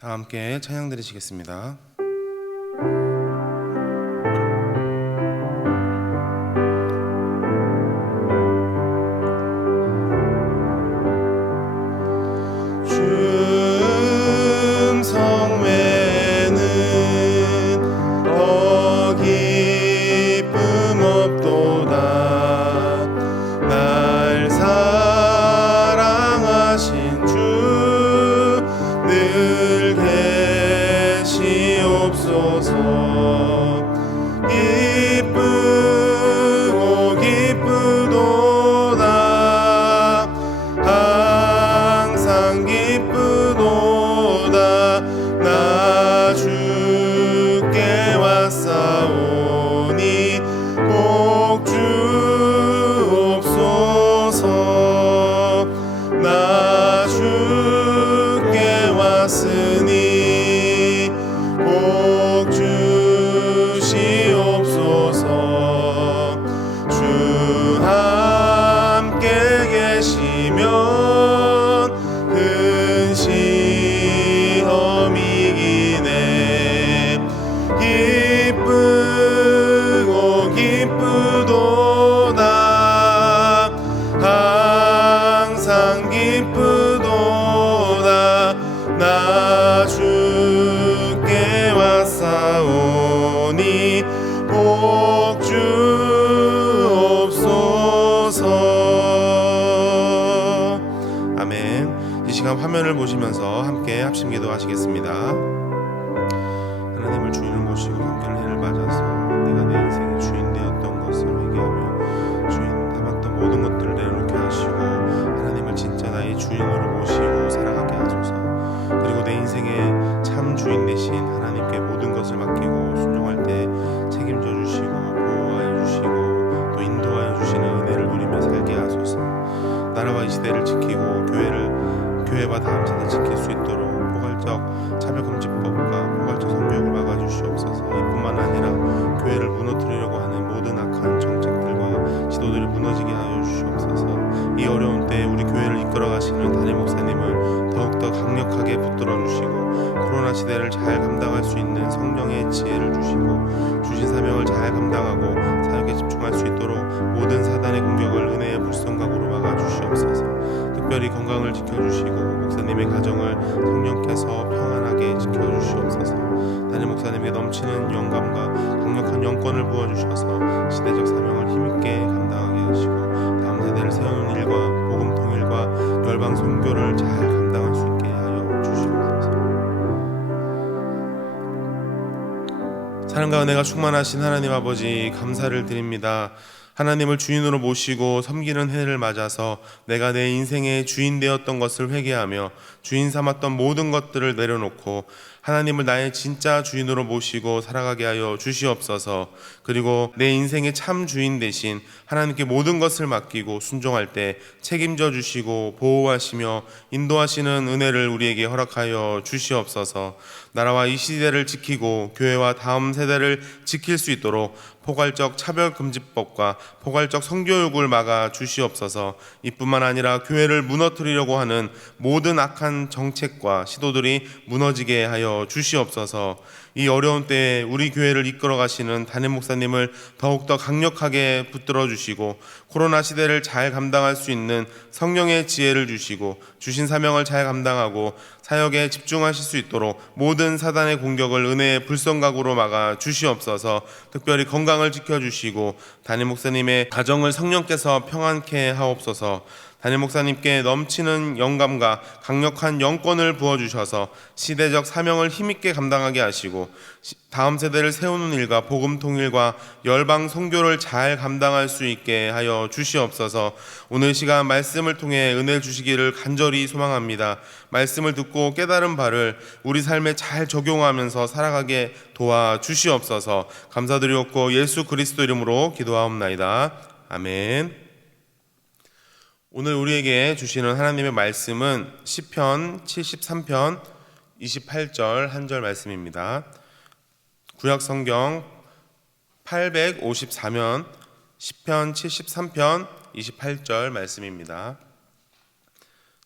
다 함께 찬양 드리시겠습니다. 화면을 보시면서 함께 합심 기도하시겠습니다. 하나님을 주인을 모시고 경계를 해를 맞아서 네가 내 인생의 주인 되었던 것을 회개하며 주인 담았던 모든 것들을 내려놓게 하시고 하나님을 진짜 나의 주인으로 모시고 살아가게 하소서. 그리고 내 인생의 참 주인 되신 하나님께 모든 것을 맡기고 순종할 때 책임져 주시고 보호하여 주시고 또 인도하여 주시는 은혜를 누리며 살게 하소서. 나라와 이 시대를 지키고 교회와 다음 세대 지킬 수 있도록 포괄적 차별금지법과 포괄적 성교육을 막아주시옵소서. 이뿐만 아니라 교회를 무너뜨리려고 하는 모든 악한 정책들과 지도들이 무너지게 하여 주시옵소서. 이 어려운 때에 우리 교회를 이끌어가시는 담임 목사님을 더욱더 강력하게 붙들어 주시고 코로나 시대를 잘 감당할 수 있는 성령의 지혜를 주시고 주신 사명을 잘 감당하고 사역에 집중할 수 있도록 모든 사단의 공격을 은혜의 불성각으로 막아주시옵소서. 특별히 건강을 지켜주시고 목사님의 가정을 성령께서 넘치는 영감과 강력한 영권을 부어주셔서 시대적 사명을 힘있게 감당하게 하시고 다음 세대를 세우는 일과 복음 통일과 열방 선교를 잘 감당할 수 있게 하여 주시옵소서. 사랑과 은혜가 충만하신 하나님 아버지, 감사를 드립니다. 하나님을 주인으로 모시고 섬기는 해를 맞아서 내가 내 인생의 주인 되었던 것을 회개하며 주인 삼았던 모든 것들을 내려놓고 하나님을 나의 진짜 주인으로 모시고 살아가게 하여 주시옵소서. 그리고 내 인생의 참 주인 대신 하나님께 모든 것을 맡기고 순종할 때 책임져 주시고 보호하시며 인도하시는 은혜를 우리에게 허락하여 주시옵소서. 나라와 이 시대를 지키고 교회와 다음 세대를 지킬 수 있도록 포괄적 차별금지법과 포괄적 성교육을 막아 주시옵소서. 이뿐만 아니라 교회를 무너뜨리려고 하는 모든 악한 정책과 시도들이 무너지게 하여 주시옵소서. 이 어려운 때에 우리 교회를 이끌어 가시는 담임 목사님을 더욱더 강력하게 붙들어 주시고 코로나 시대를 잘 감당할 수 있는 성령의 지혜를 주시고 주신 사명을 잘 감당하고 사역에 집중하실 수 있도록 모든 사단의 공격을 은혜의 불성각으로 막아 주시옵소서. 특별히 건강을 지켜주시고 담임 목사님의 가정을 성령께서 평안케 하옵소서. 담임 목사님께 넘치는 영감과 강력한 영권을 부어주셔서 시대적 사명을 힘있게 감당하게 하시고 다음 세대를 세우는 일과 복음 통일과 열방 선교를 잘 감당할 수 있게 하여 주시옵소서. 오늘 시간 말씀을 통해 은혜를 주시기를 간절히 소망합니다. 말씀을 듣고 깨달은 바를 우리 삶에 잘 적용하면서 살아가게 도와 주시옵소서. 감사드리옵고 예수 그리스도 이름으로 기도하옵나이다. 아멘. 오늘 우리에게 주시는 하나님의 말씀은 시편 73편 28절 한 절 말씀입니다. 구약성경 854면 시편 73편 28절 말씀입니다.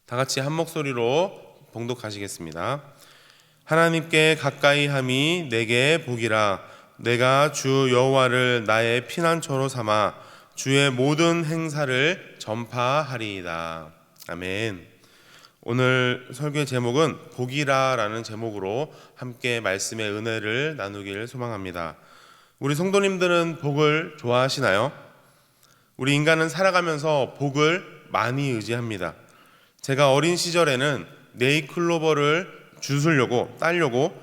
다 같이 한 목소리로 봉독하시겠습니다. 하나님께 가까이 함이 내게 복이라. 내가 주 여호와를 나의 피난처로 삼아 주의 모든 행사를 전파하리이다. 아멘. 오늘 설교의 제목은 복이라라는 제목으로 함께 말씀의 은혜를 나누기를 소망합니다. 우리 성도님들은 복을 좋아하시나요? 우리 인간은 살아가면서 복을 많이 의지합니다. 제가 어린 시절에는 네잎클로버를 따려고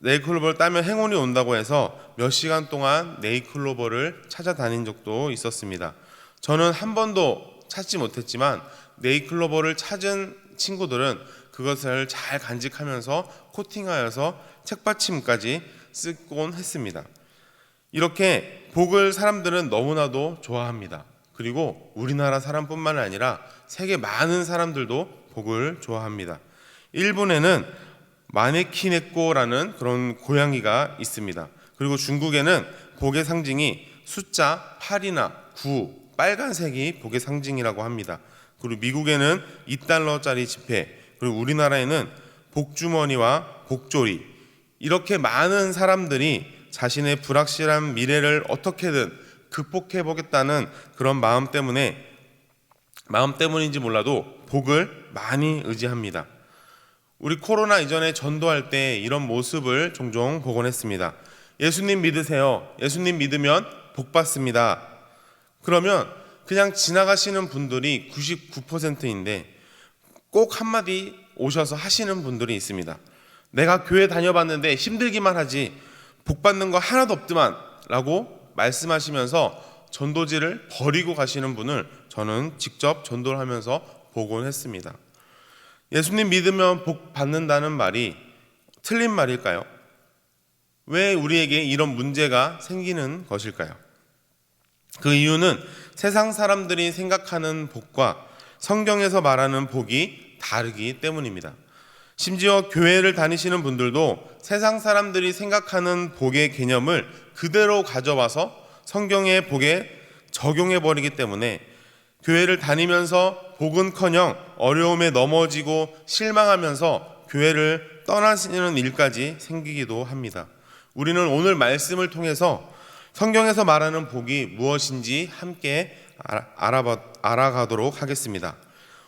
네잎클로버를 따면 행운이 온다고 해서 몇 시간 동안 네잎클로버를 찾아다닌 적도 있었습니다. 저는 한 번도 찾지 못했지만 네잎클로버를 찾은 친구들은 그것을 잘 간직하면서 코팅하여서 책받침까지 쓰곤 했습니다. 이렇게 복을 사람들은 너무나도 좋아합니다. 그리고 우리나라 사람뿐만 아니라 세계 많은 사람들도 복을 좋아합니다. 일본에는 마네키네꼬라는 그런 고양이가 있습니다. 그리고 중국에는 복의 상징이 숫자 8이나 9, 빨간색이 복의 상징이라고 합니다. 그리고 미국에는 $2짜리 지폐, 그리고 우리나라에는 복주머니와 복조리, 이렇게 많은 사람들이 자신의 불확실한 미래를 어떻게든 극복해 보겠다는 그런 마음 때문인지 몰라도 복을 많이 의지합니다. 우리 코로나 이전에 전도할 때 이런 모습을 종종 보곤 했습니다. 예수님 믿으세요. 예수님 믿으면 복 받습니다. 그러면 그냥 지나가시는 분들이 99%인데 꼭 한마디 오셔서 하시는 분들이 있습니다. 내가 교회 다녀봤는데 힘들기만 하지 복 받는 거 하나도 없더만 라고 말씀하시면서 전도지를 버리고 가시는 분을 저는 직접 전도를 하면서 보곤 했습니다. 예수님 믿으면 복 받는다는 말이 틀린 말일까요? 왜 우리에게 이런 문제가 생기는 것일까요? 그 이유는 세상 사람들이 생각하는 복과 성경에서 말하는 복이 다르기 때문입니다. 심지어 교회를 다니시는 분들도 세상 사람들이 생각하는 복의 개념을 그대로 가져와서 성경의 복에 적용해버리기 때문에 교회를 다니면서 복은커녕 어려움에 넘어지고 실망하면서 교회를 떠나시는 일까지 생기기도 합니다. 우리는 오늘 말씀을 통해서 성경에서 말하는 복이 무엇인지 함께 알아가도록 하겠습니다.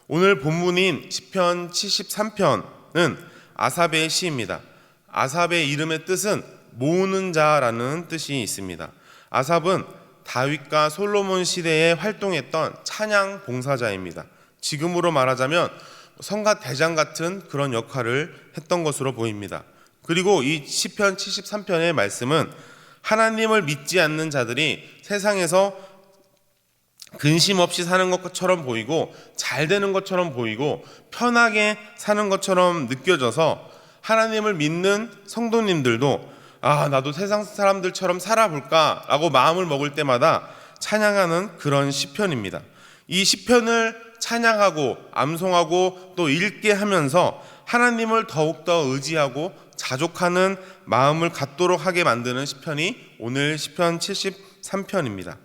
오늘 본문인 시편 73편은 아삽의 시입니다. 아삽의 이름의 뜻은 모으는 자라는 뜻이 있습니다. 아삽은 다윗과 솔로몬 시대에 활동했던 찬양 봉사자입니다. 지금으로 말하자면 성가 대장 같은 그런 역할을 했던 것으로 보입니다. 그리고 이 시편 73편의 말씀은 하나님을 믿지 않는 자들이 세상에서 근심 없이 사는 것처럼 보이고 잘 되는 것처럼 보이고 편하게 사는 것처럼 느껴져서 하나님을 믿는 성도님들도 나도 세상 사람들처럼 살아볼까 라고 마음을 먹을 때마다 찬양하는 그런 시편입니다. 이 시편을 찬양하고 암송하고 또 읽게 하면서 하나님을 더욱더 의지하고 자족하는 마음을 갖도록 하게 만드는 시편이 오늘 시편 73편입니다.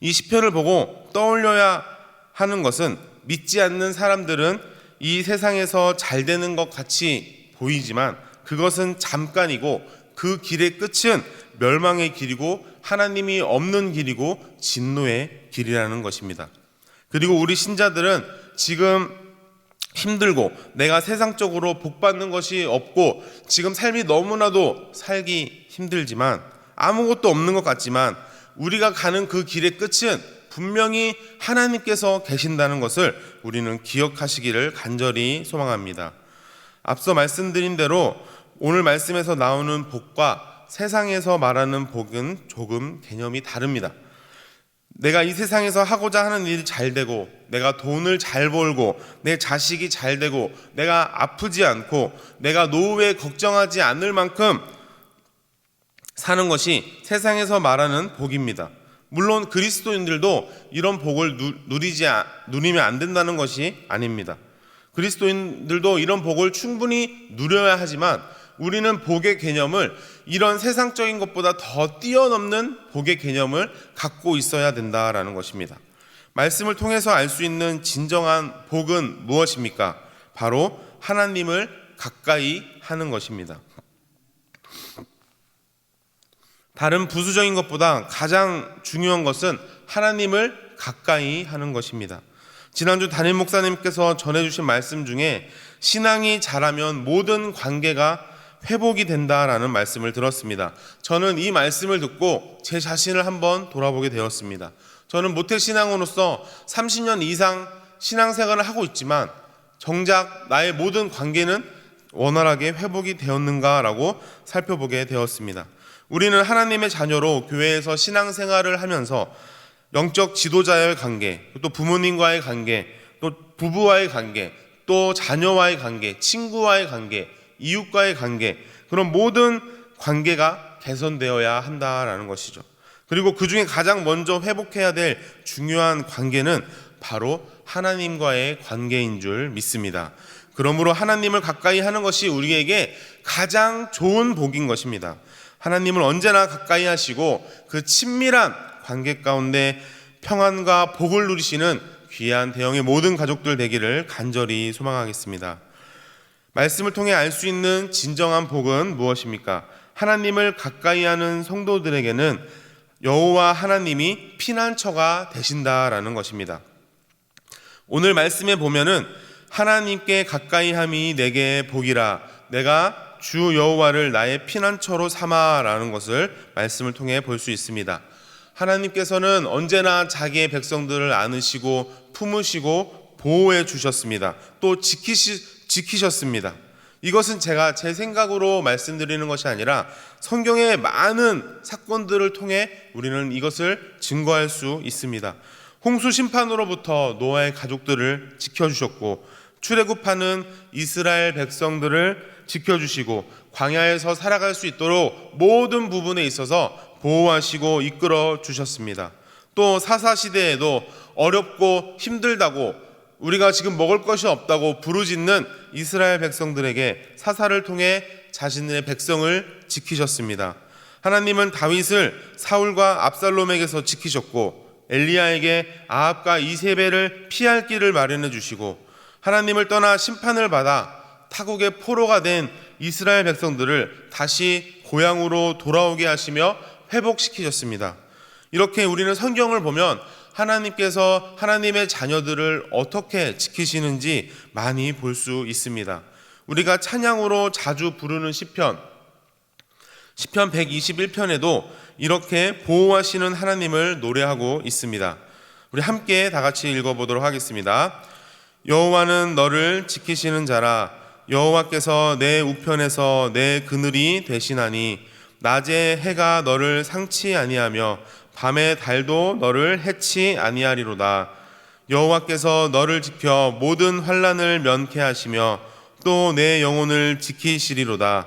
이 시편을 보고 떠올려야 하는 것은 믿지 않는 사람들은 이 세상에서 잘 되는 것 같이 보이지만 그것은 잠깐이고 그 길의 끝은 멸망의 길이고 하나님이 없는 길이고 진노의 길이라는 것입니다. 그리고 우리 신자들은 지금 힘들고 내가 세상적으로 복받는 것이 없고 지금 삶이 너무나도 살기 힘들지만 아무것도 없는 것 같지만 우리가 가는 그 길의 끝은 분명히 하나님께서 계신다는 것을 우리는 기억하시기를 간절히 소망합니다. 앞서 말씀드린 대로 오늘 말씀에서 나오는 복과 세상에서 말하는 복은 조금 개념이 다릅니다. 내가 이 세상에서 하고자 하는 일이 잘 되고 내가 돈을 잘 벌고 내 자식이 잘 되고 내가 아프지 않고 내가 노후에 걱정하지 않을 만큼 사는 것이 세상에서 말하는 복입니다. 물론 그리스도인들도 이런 복을 누리면 안 된다는 것이 아닙니다. 그리스도인들도 이런 복을 충분히 누려야 하지만 우리는 복의 개념을 이런 세상적인 것보다 더 뛰어넘는 복의 개념을 갖고 있어야 된다라는 것입니다. 말씀을 통해서 알 수 있는 진정한 복은 무엇입니까? 바로 하나님을 가까이 하는 것입니다. 다른 부수적인 것보다 가장 중요한 것은 하나님을 가까이 하는 것입니다. 지난주 담임 목사님께서 전해주신 말씀 중에 신앙이 자라면 모든 관계가 회복이 된다라는 말씀을 들었습니다. 저는 이 말씀을 듣고 제 자신을 한번 돌아보게 되었습니다. 저는 모태신앙으로서 30년 이상 신앙생활을 하고 있지만 정작 나의 모든 관계는 원활하게 회복이 되었는가라고 살펴보게 되었습니다. 우리는 하나님의 자녀로 교회에서 신앙생활을 하면서 영적 지도자의 관계, 또 부모님과의 관계, 또 부부와의 관계, 또 자녀와의 관계, 친구와의 관계, 이웃과의 관계, 그런 모든 관계가 개선되어야 한다라는 것이죠. 그리고 그 중에 가장 먼저 회복해야 될 중요한 관계는 바로 하나님과의 관계인 줄 믿습니다. 그러므로 하나님을 가까이 하는 것이 우리에게 가장 좋은 복인 것입니다. 하나님을 언제나 가까이 하시고 그 친밀한 관계 가운데 평안과 복을 누리시는 귀한 대형의 모든 가족들 되기를 간절히 소망하겠습니다. 말씀을 통해 알 수 있는 진정한 복은 무엇입니까? 하나님을 가까이 하는 성도들에게는 여호와 하나님이 피난처가 되신다라는 것입니다. 오늘 말씀에 보면은 하나님께 가까이 함이 내게 복이라 내가 주 여호와를 나의 피난처로 삼아라는 것을 말씀을 통해 볼 수 있습니다. 하나님께서는 언제나 자기의 백성들을 안으시고 품으시고 보호해 주셨습니다. 또 지키셨습니다. 이것은 제가 제 생각으로 말씀드리는 것이 아니라 성경의 많은 사건들을 통해 우리는 이것을 증거할 수 있습니다. 홍수 심판으로부터 노아의 가족들을 지켜주셨고 출애굽하는 이스라엘 백성들을 지켜주시고 광야에서 살아갈 수 있도록 모든 부분에 있어서 보호하시고 이끌어 주셨습니다. 또 사사시대에도 어렵고 힘들다고 우리가 지금 먹을 것이 없다고 부르짖는 이스라엘 백성들에게 사사를 통해 자신의 백성을 지키셨습니다. 하나님은 다윗을 사울과 압살롬에게서 지키셨고 엘리야에게 아합과 이세벨을 피할 길을 마련해 주시고 하나님을 떠나 심판을 받아 타국의 포로가 된 이스라엘 백성들을 다시 고향으로 돌아오게 하시며 회복시키셨습니다. 이렇게 우리는 성경을 보면 하나님께서 하나님의 자녀들을 어떻게 지키시는지 많이 볼 수 있습니다. 우리가 찬양으로 자주 부르는 시편 시편 121편에도 이렇게 보호하시는 하나님을 노래하고 있습니다. 우리 함께 다 같이 읽어보도록 하겠습니다. 여호와는 너를 지키시는 자라. 여호와께서 내 우편에서 내 그늘이 되시나니 낮에 해가 너를 상치 아니하며 밤에 달도 너를 해치 아니하리로다. 여호와께서 너를 지켜 모든 환난을 면케 하시며 또 내 영혼을 지키시리로다.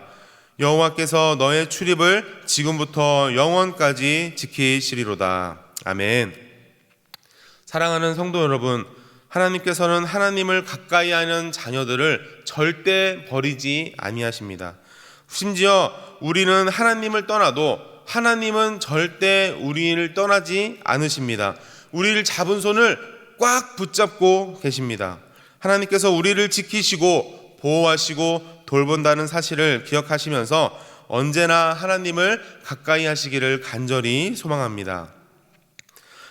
여호와께서 너의 출입을 지금부터 영원까지 지키시리로다. 아멘. 사랑하는 성도 여러분, 하나님께서는 하나님을 가까이 하는 자녀들을 절대 버리지 아니하십니다. 심지어 우리는 하나님을 떠나도 하나님은 절대 우리를 떠나지 않으십니다. 우리를 잡은 손을 꽉 붙잡고 계십니다. 하나님께서 우리를 지키시고 보호하시고 돌본다는 사실을 기억하시면서 언제나 하나님을 가까이 하시기를 간절히 소망합니다.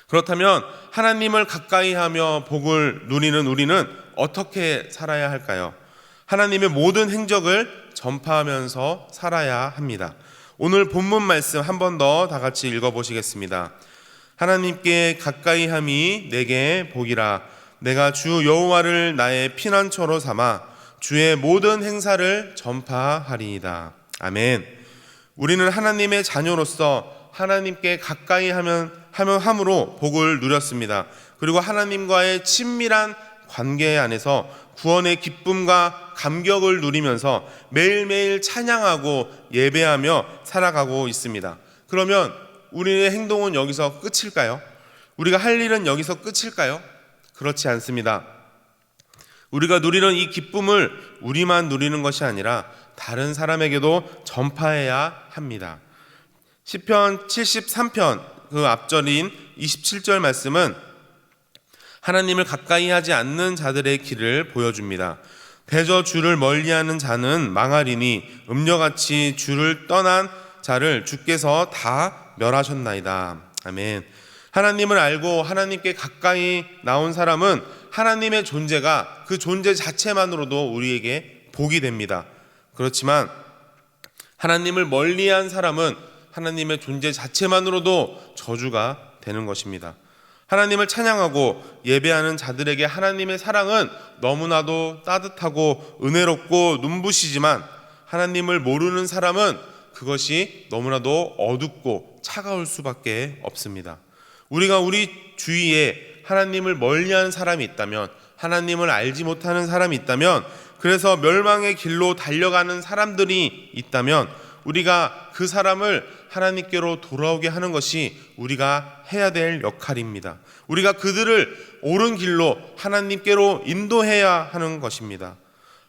그렇다면 하나님을 가까이 하며 복을 누리는 우리는 어떻게 살아야 할까요? 하나님의 모든 행적을 전파하면서 살아야 합니다. 오늘 본문 말씀 한 번 더 다 같이 읽어보시겠습니다. 하나님께 가까이 함이 내게 복이라. 내가 주 여호와를 나의 피난처로 삼아 주의 모든 행사를 전파하리이다. 아멘. 우리는 하나님의 자녀로서 하나님께 가까이 함으로 복을 누렸습니다. 그리고 하나님과의 친밀한 관계 안에서 구원의 기쁨과 감격을 누리면서 매일매일 찬양하고 예배하며 살아가고 있습니다. 그러면 우리의 행동은 여기서 끝일까요? 우리가 할 일은 여기서 끝일까요? 그렇지 않습니다. 우리가 누리는 이 기쁨을 우리만 누리는 것이 아니라 다른 사람에게도 전파해야 합니다. 시편 73편 그 앞절인 27절 말씀은 하나님을 가까이 하지 않는 자들의 길을 보여줍니다. 대저 주를 멀리하는 자는 망하리니 음녀같이 주를 떠난 자를 주께서 다 멸하셨나이다. 아멘. 하나님을 알고 하나님께 가까이 나온 사람은 하나님의 존재가 그 존재 자체만으로도 우리에게 복이 됩니다. 그렇지만 하나님을 멀리한 사람은 하나님의 존재 자체만으로도 저주가 되는 것입니다. 하나님을 찬양하고 예배하는 자들에게 하나님의 사랑은 너무나도 따뜻하고 은혜롭고 눈부시지만 하나님을 모르는 사람은 그것이 너무나도 어둡고 차가울 수밖에 없습니다. 우리가 우리 주위에 하나님을 멀리하는 사람이 있다면, 하나님을 알지 못하는 사람이 있다면, 그래서 멸망의 길로 달려가는 사람들이 있다면 우리가 그 사람을 하나님께로 돌아오게 하는 것이 우리가 해야 될 역할입니다. 우리가 그들을 옳은 길로 하나님께로 인도해야 하는 것입니다.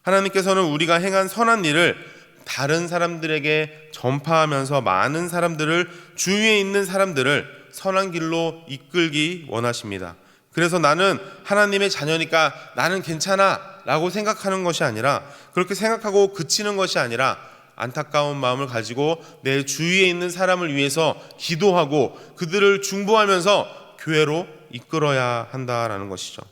하나님께서는 우리가 행한 선한 일을 다른 사람들에게 전파하면서 많은 사람들을, 주위에 있는 사람들을 선한 길로 이끌기 원하십니다. 그래서 나는 하나님의 자녀니까 나는 괜찮아 라고 생각하는 것이 아니라, 그렇게 생각하고 그치는 것이 아니라 안타까운 마음을 가지고 내 주위에 있는 사람을 위해서 기도하고 그들을 중보하면서 교회로 이끌어야 한다라는 것이죠.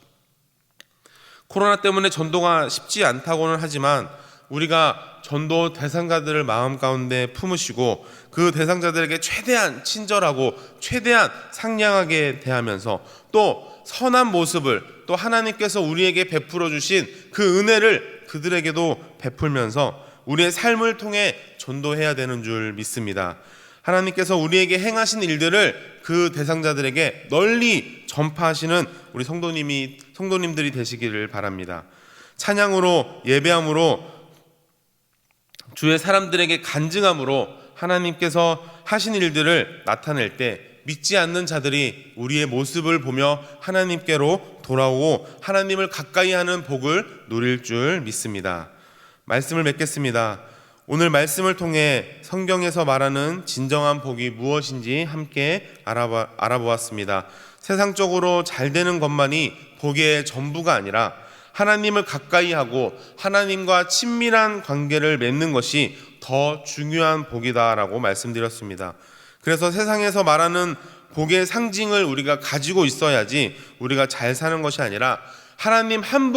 코로나 때문에 전도가 쉽지 않다고는 하지만 우리가 전도 대상자들을 마음 가운데 품으시고 그 대상자들에게 최대한 친절하고 최대한 상냥하게 대하면서 또 선한 모습을, 또 하나님께서 우리에게 베풀어 주신 그 은혜를 그들에게도 베풀면서 우리의 삶을 통해 전도해야 되는 줄 믿습니다. 하나님께서 우리에게 행하신 일들을 그 대상자들에게 널리 전파하시는 우리 성도님들이 되시기를 바랍니다. 찬양으로, 예배함으로, 주의 사람들에게 간증함으로 하나님께서 하신 일들을 나타낼 때 믿지 않는 자들이 우리의 모습을 보며 하나님께로 돌아오고 하나님을 가까이 하는 복을 누릴 줄 믿습니다. 말씀을 맺겠습니다. 오늘 말씀을 통해 성경에서 말하는 진정한 복이 무엇인지 함께 알아보았습니다. 세상적으로 잘 되는 것만이 복의 전부가 아니라 하나님을 가까이 하고 하나님과 친밀한 관계를 맺는 것이 더 중요한 복이다라고 말씀드렸습니다. 그래서 세상에서 말하는 복의 상징을 우리가 가지고 있어야지 우리가 잘 사는 것이 아니라 하나님 한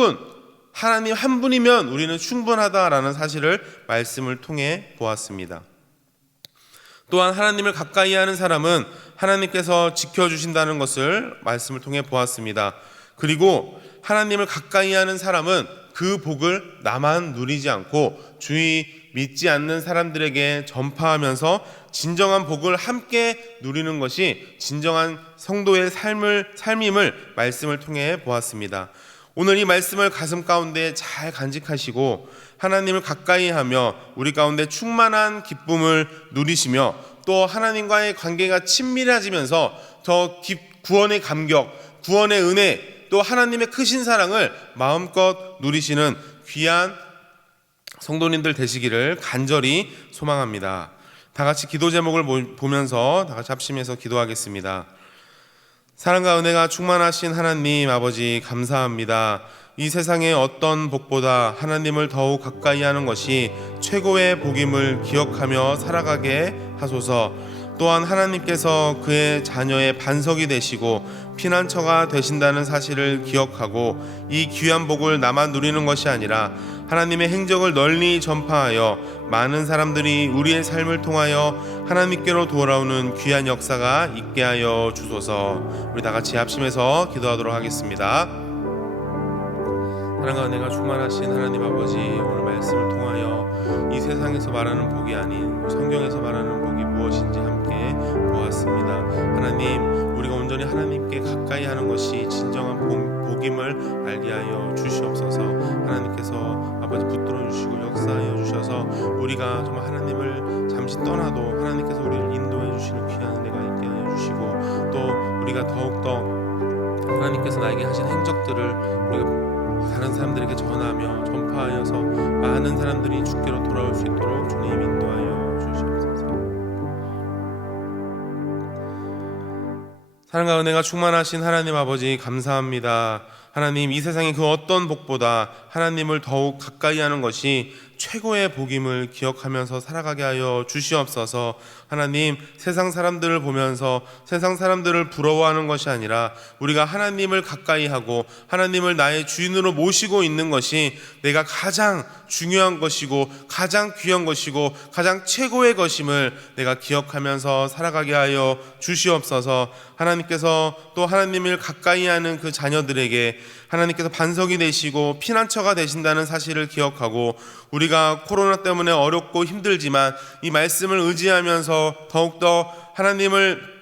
분이면 우리는 충분하다라는 사실을 말씀을 통해 보았습니다. 또한 하나님을 가까이 하는 사람은 하나님께서 지켜주신다는 것을 말씀을 통해 보았습니다. 그리고 하나님을 가까이 하는 사람은 그 복을 나만 누리지 않고 주위 믿지 않는 사람들에게 전파하면서 진정한 복을 함께 누리는 것이 진정한 성도의 삶임을 말씀을 통해 보았습니다. 오늘 이 말씀을 가슴 가운데 잘 간직하시고 하나님을 가까이 하며 우리 가운데 충만한 기쁨을 누리시며 또 하나님과의 관계가 친밀해지면서 더 구원의 감격, 구원의 은혜, 또 하나님의 크신 사랑을 마음껏 누리시는 귀한 성도님들 되시기를 간절히 소망합니다. 다 같이 기도 제목을 보면서 다 같이 합심해서 기도하겠습니다. 사랑과 은혜가 충만하신 하나님 아버지 감사합니다. 이 세상의 어떤 복보다 하나님을 더욱 가까이 하는 것이 최고의 복임을 기억하며 살아가게 하소서. 또한 하나님께서 그의 자녀의 반석이 되시고 피난처가 되신다는 사실을 기억하고 이 귀한 복을 나만 누리는 것이 아니라 하나님의 행적을 널리 전파하여 많은 사람들이 우리의 삶을 통하여 하나님께로 돌아오는 귀한 역사가 있게 하여 주소서. 우리 다 같이 합심해서 기도하도록 하겠습니다. 사랑과 은혜가 충만하신 하나님 아버지, 오늘 말씀을 통하여 이 세상에서 말하는 복이 아닌 성경에서 말하는 복이 무엇인지 함께 보았습니다. 하나님, 우리가 온전히 하나님께 가까이 하는 것이 진정한 복임을 알게 하여 주시옵소서. 하나님께서 아버지 붙들어 주시고 역사하여 주셔서 우리가 정말 하나님을 잠시 떠나도 하나님께서 우리를 인도해 주시는 귀한 은혜가 있게 하여 주시고, 또 우리가 더욱더 하나님께서 나에게 하신 행적들을 우리가 다른 사람들에게 전하며 전파하여서 많은 사람들이 주께로 돌아올 수 있도록 주님 인도하여 주시옵소서. 사랑과 은혜가 충만하신 하나님 아버지 감사합니다. 하나님, 이 세상의 그 어떤 복보다 하나님을 더욱 가까이 하는 것이 최고의 복임을 기억하면서 살아가게 하여 주시옵소서. 하나님, 세상 사람들을 보면서 세상 사람들을 부러워하는 것이 아니라 우리가 하나님을 가까이 하고 하나님을 나의 주인으로 모시고 있는 것이 내가 가장 중요한 것이고 가장 귀한 것이고 가장 최고의 것임을 내가 기억하면서 살아가게 하여 주시옵소서. 하나님께서 또 하나님을 가까이 하는 그 자녀들에게 하나님께서 반석이 되시고 피난처가 되신다는 사실을 기억하고, 우리가 코로나 때문에 어렵고 힘들지만 이 말씀을 의지하면서 더욱더 하나님을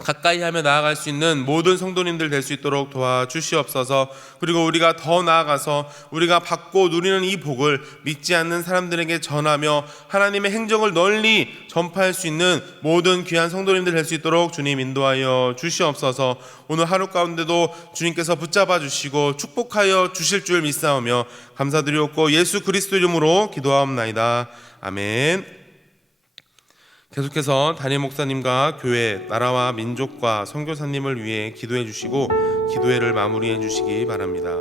가까이 하며 나아갈 수 있는 모든 성도님들 될 수 있도록 도와주시옵소서. 그리고 우리가 더 나아가서 우리가 받고 누리는 이 복을 믿지 않는 사람들에게 전하며 하나님의 행적을 널리 전파할 수 있는 모든 귀한 성도님들 될 수 있도록 주님 인도하여 주시옵소서. 오늘 하루 가운데도 주님께서 붙잡아 주시고 축복하여 주실 줄 믿사오며 감사드리옵고 예수 그리스도 이름으로 기도하옵나이다. 아멘. 계속해서 담임 목사님과 교회, 나라와 민족과 선교사님을 위해 기도해 주시고 기도회를 마무리해 주시기 바랍니다.